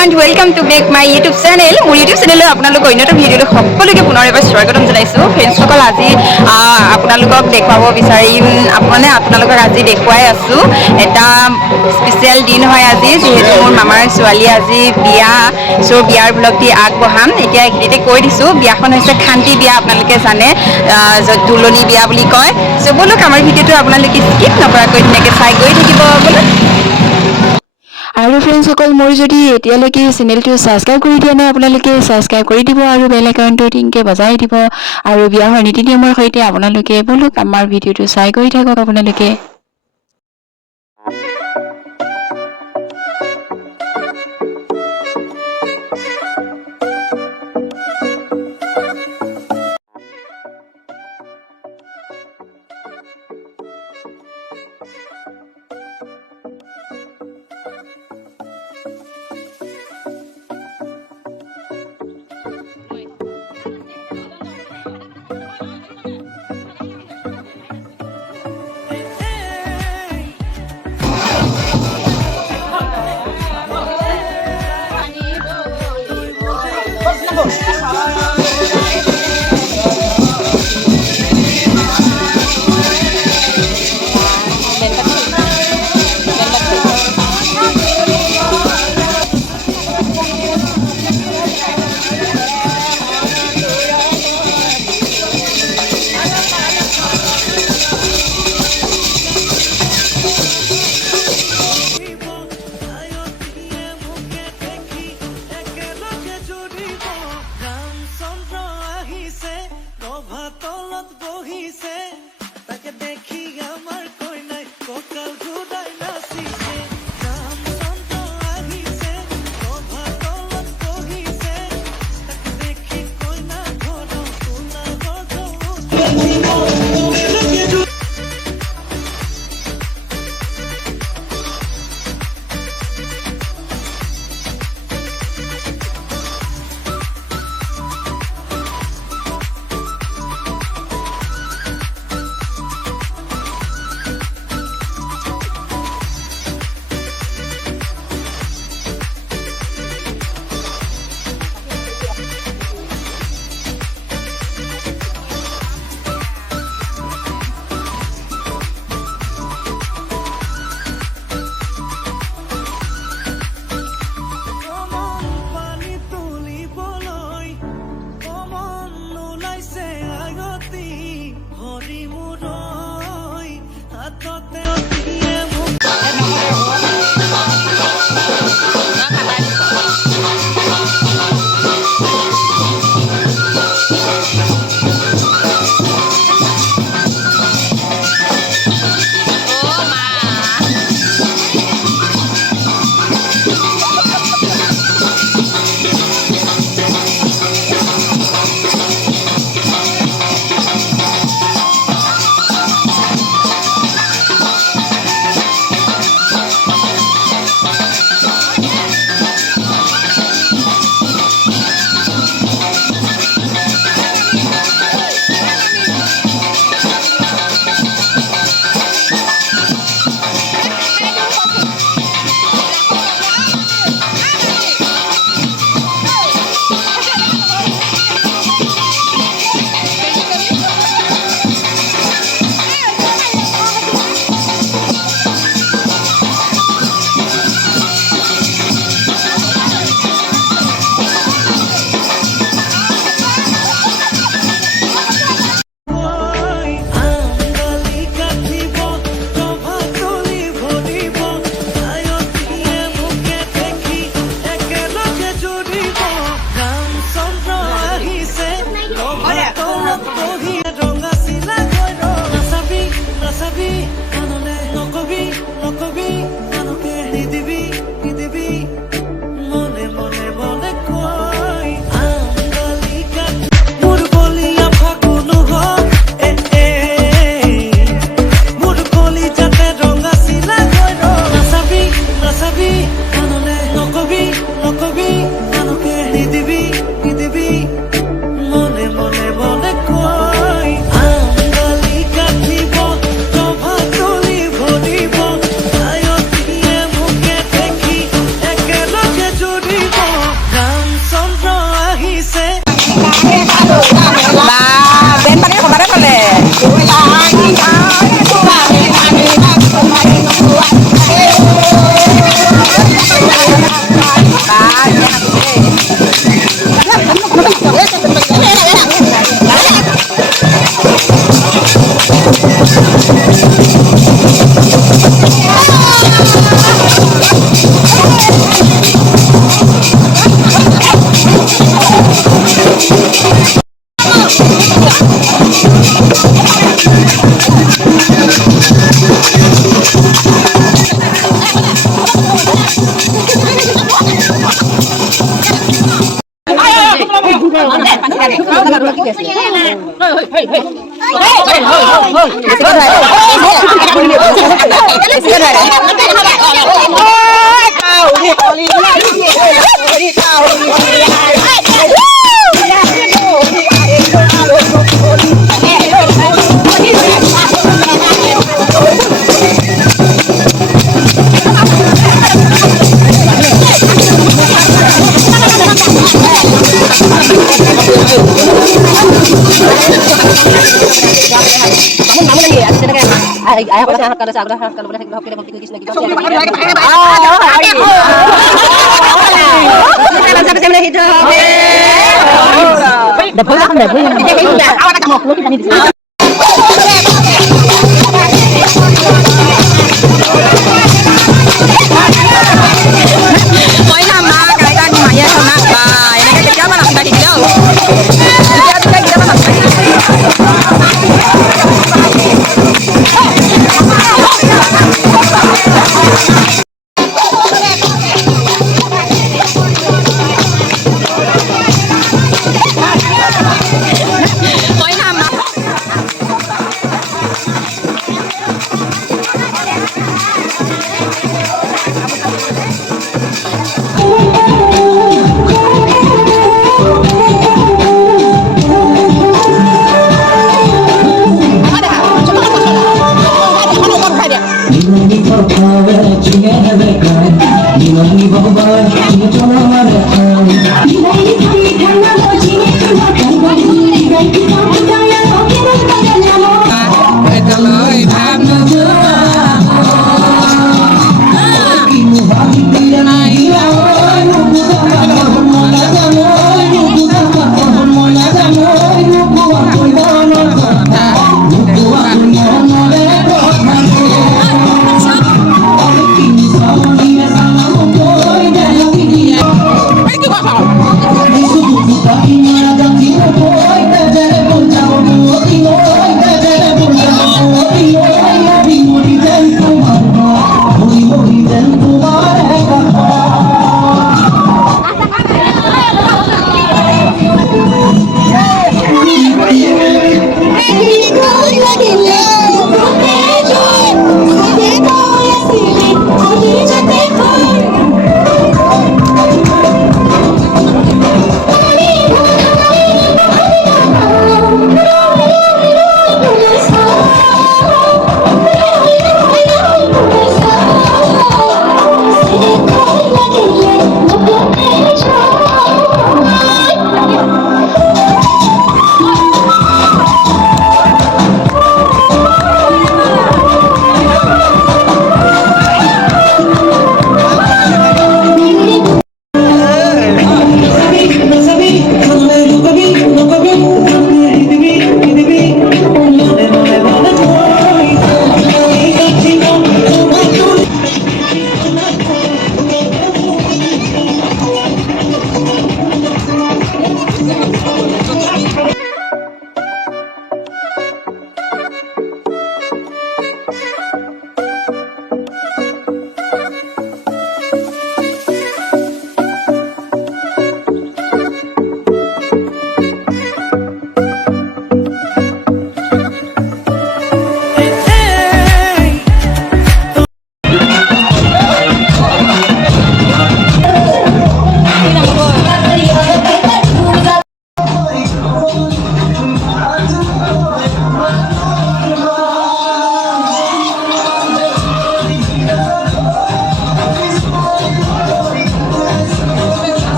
Everyone welcome to back my YouTube channel মোৰ YouTube চেনেলত আপোনালোকৰ অন্যতম ভিডিঅ'লৈ সকলোকে পুনৰ এবাৰ স্বাগতম জনাইছোঁ ফ্ৰেণ্ডছসকল আজি আপোনালোকক দেখুৱাব বিচাৰিম আপোনালোকক আজি দেখুৱাই আছোঁ এটা স্পেচিয়েল দিন হয় আজি যিহেতু মোৰ মামাৰ ছোৱালী আজি বিয়া চ' বিয়াৰ ব্লগটি আগবঢ়াম এতিয়া এইখিনিতে কৈ দিছোঁ বিয়াখন হৈছে শান্তি বিয়া আপোনালোকে জানে য'ত তুলনি বিয়া বুলি কয় চ' ব'লক আমাৰ ভিডিঅ'টো আপোনালোকে স্কিপ নকৰাকৈ ধুনীয়াকৈ চাই গৈ থাকিব ব'লক আৰু ফ্ৰেণ্ডছসকল মোৰ যদি এতিয়ালৈকে চেনেলটো ছাবস্ক্ৰাইব কৰি দিয়া নাই আপোনালোকে ছাবস্ক্ৰাইব কৰি দিব আৰু বেল আইকনটো টিংকে বজাই দিব আৰু বিয়াহৰ নীতি নিয়মৰ সৈতে আপোনালোকে বলক আমাৰ ভিডিঅ'টো চাই গৈ থাকক আপোনালোকে Judy Ayaw ko na sa agad kalau boleh kita hoki lagi lagi. Kalau sampai sampai hidup. Dapat kan dapat. Awak tak mau kita ni di sini. Mỗi năm cái con mà giờ không ăn bài, này cái cháu mà làm ta đi đâu? Cái cháu mà làm ta đi. Hãy